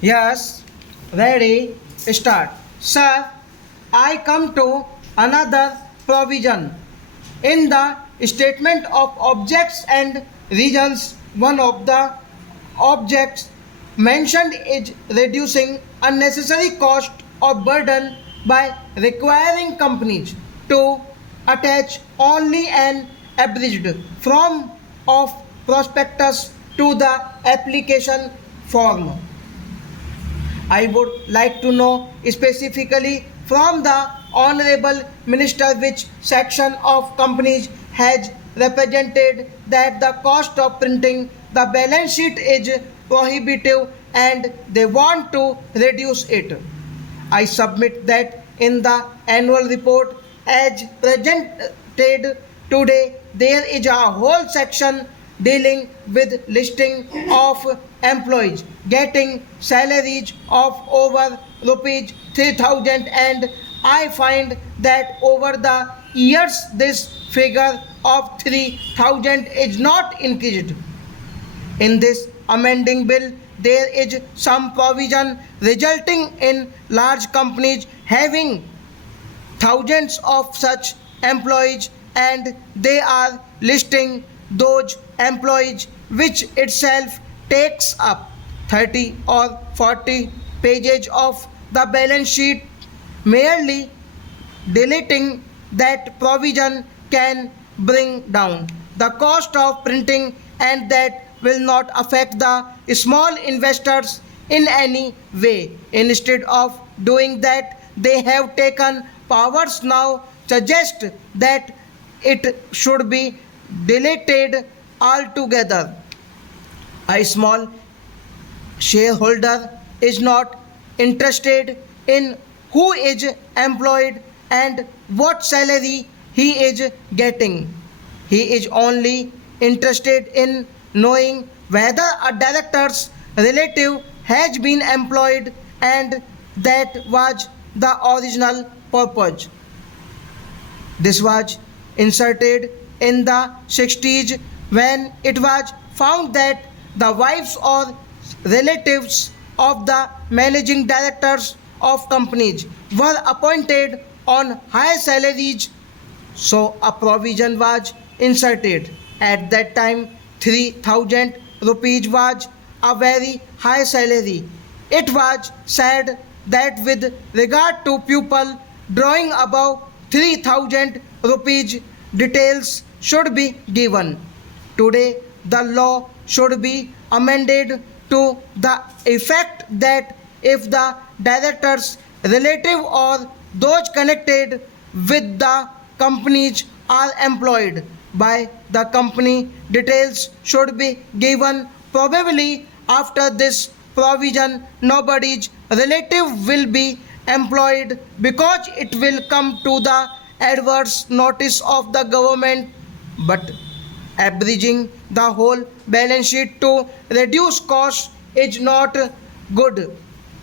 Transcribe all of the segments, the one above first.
Yes, ready, start. Sir, I come to another provision. In the statement of objects and reasons, one of the objects mentioned is reducing unnecessary cost or burden by requiring companies to attach only an abridged form of prospectus to the application form. I would like to know specifically from the Honorable Minister which section of companies has represented that the cost of printing the balance sheet is prohibitive and they want to reduce it. I submit that in the annual report as presented today, there is a whole section dealing with listing of employees getting salaries of over rupees 3000, and I find that over the years this figure of 3000 is not increased. In this amending bill, there is some provision resulting in large companies having thousands of such employees and they are listing those employees, which itself takes up 30 or 40 pages of the balance sheet. Merely deleting that provision can bring down the cost of printing and that will not affect the small investors in any way. Instead of doing that, they have taken powers now suggest that it should be deleted altogether. A small shareholder is not interested in who is employed and what salary he is getting. He is only interested in knowing whether a director's relative has been employed, and that was the original purpose. This was inserted in the 60s when it was found that the wives or relatives of the managing directors of companies were appointed on high salaries, so a provision was inserted. At that time, 3000 rupees was a very high salary. It was said that with regard to people drawing above 3000 rupees, details should be given. Today, the law should be amended to the effect that if the director's relative or those connected with the companies are employed by the company, details should be given. Probably after this provision, nobody's relative will be employed because it will come to the adverse notice of the government. But abridging the whole balance sheet to reduce costs is not good.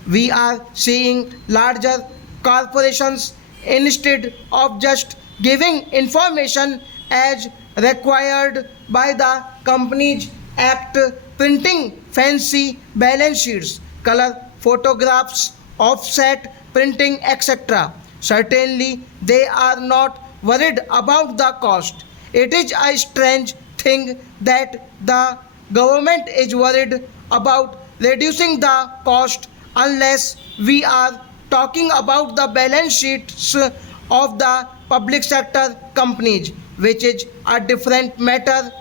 We are seeing larger corporations instead of just giving information as required by the Companies Act, printing fancy balance sheets, color photographs, offset printing, etc. Certainly, they are not worried about the cost. It is a strange thing that the government is worried about reducing the cost unless we are talking about the balance sheets of the public sector companies, which is a different matter.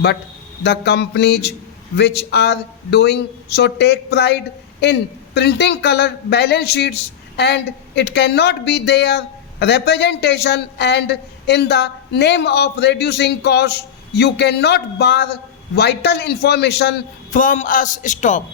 But the companies which are doing so take pride in printing color balance sheets, and it cannot be their representation, and in the name of reducing costs you cannot bar vital information from us. Stop.